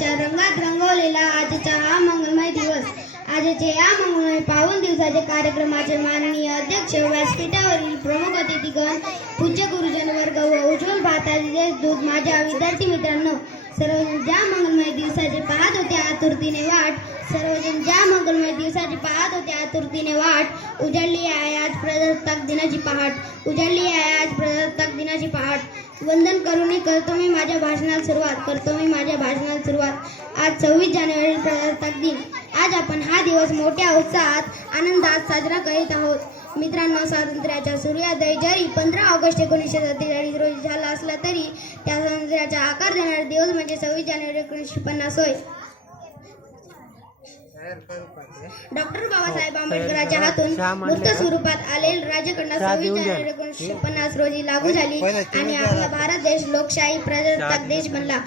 उत्सवाच्या रंगात रंगवलेला आजचा हा मंगलमय दिवस. आजचे या मंगलमय पावन दिवसाचे कार्यक्रमाचे माननीय अध्यक्ष, व्यासपीठावरील प्रमुख अतिथीगण, पूज्य गुरुजन वर्ग व उज्ज्वल भारताचे देशदूत, माझ्या विद्यार्थी मित्रांनो, सर्वजण ज्या मंगलमय दिवसाची पाहत होते आतुरतेने वाट, सर्वजण ज्या मंगलमय दिवसाची पाहत होते आतुरतेने वाट, उजळली आहे आज प्रजासत्ताक दिनाची पहाट, उजळली आहे आज प्रजासत्ताक दिनाची पहाट. वंदन करून करतो मी माझ्या भाषणाला सुरुवात. आज 26 जानेवारी प्रजासत्ताक दिन. आज आपण हा दिवस मोठ्या उत्साहात आनंदात साजरा करीत आहोत. मित्रांनो, स्वातंत्र्याचा सूर्योदय जरी 15 ऑगस्ट 1947 रोजी झाला असला तरी त्या स्वातंत्र्याचा आकार देणारा दिवस म्हणजे 26 जानेवारी 1950 होय. डॉक्टर बाबासाहेब आंबेडकरांच्या हातून मूर्त स्वरूपात आलेली राज्यघटना 26 जानेवारी 1950 रोजी लागू झाली आणि आपला भारत देश लोकशाही प्रजासत्ताक देश बनला.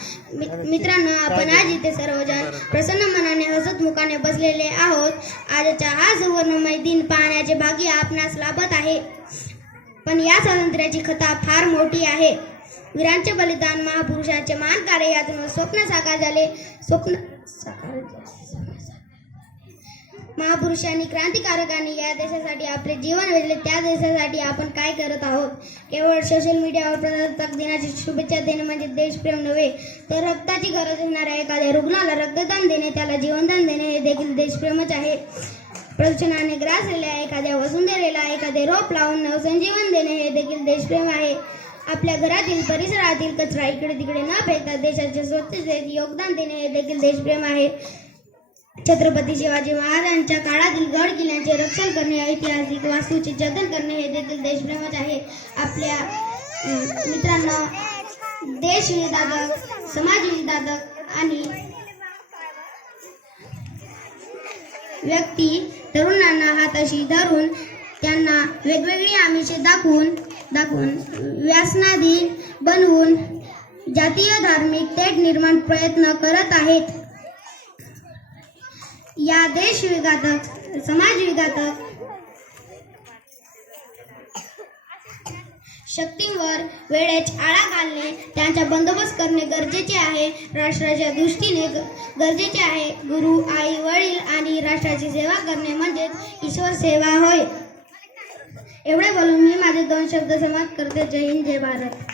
मित्रांनो, आपण आज इथे सर्वजण प्रसन्न मनाने हसत मुखाने बसलेले आहोत. आजचा हा सुवर्णमय दिन पाहण्याचे भाग्य आपणास लाभत आहे. पण या स्वातंत्र्याची कथा फार मोठी आहे. वीरांचे बलिदान, महापुरुषांचे महान कार्य यातून स्वप्न साकार झाले. महापुरुषांनी, क्रांतिकारकांनी या देशासाठी आपले जीवन वेचले. त्या देशासाठी आपण काय करत आहोत? केवळ सोशल मीडियावर प्रजासत्ताक दिनाची शुभेच्छा देणे म्हणजे देशप्रेम नव्हे, तर रक्ताची गरज असणाऱ्या एखाद्या रुग्णाला रक्तदान देणे, त्याला जीवनदान देणे हे देखील देशप्रेमच आहे. प्रदूषणाने ग्रासलेल्या एखाद्या वसुंधरेला एखादे रोप लावून नवसंजीवन देणे हे देखील देशप्रेम आहे. आपल्या घरातील, परिसरातील कचरा इकडे तिकडे न फेकता देशाच्या स्वच्छतेत योगदान देणे हे देखील देशप्रेम आहे. छत्रपती शिवाजी महाराजांच्या काळातील गड किल्ल्यांचे रक्षण करणे, ऐतिहासिक वास्तूचे जतन करणे हे देखील देशप्रेमच आहे. आपल्या मित्रांनो, देशविधातक, समाजविधातक आणि व्यक्ती तरुणांना हाताशी धरून त्यांना वेगवेगळी आमिषे दाखवून व्यसनाधीन बनवून जातीय धार्मिक तेढ निर्माण प्रयत्न करत आहेत. या देशविघातक, समाजविघातक शक्तींवर वेळेच आळा घालणे, त्यांचा बंदोबस्त करणे गरजेचे आहे. राष्ट्राच्या दृष्टीने गरजेचे आहे. गुरु, आई, वडील आणि राष्ट्राची सेवा करणे म्हणजेच ईश्वर सेवा होय. एवढे बोलून मी माझे 2 शब्द समाप्त करते. जय हिंद, जय भारत.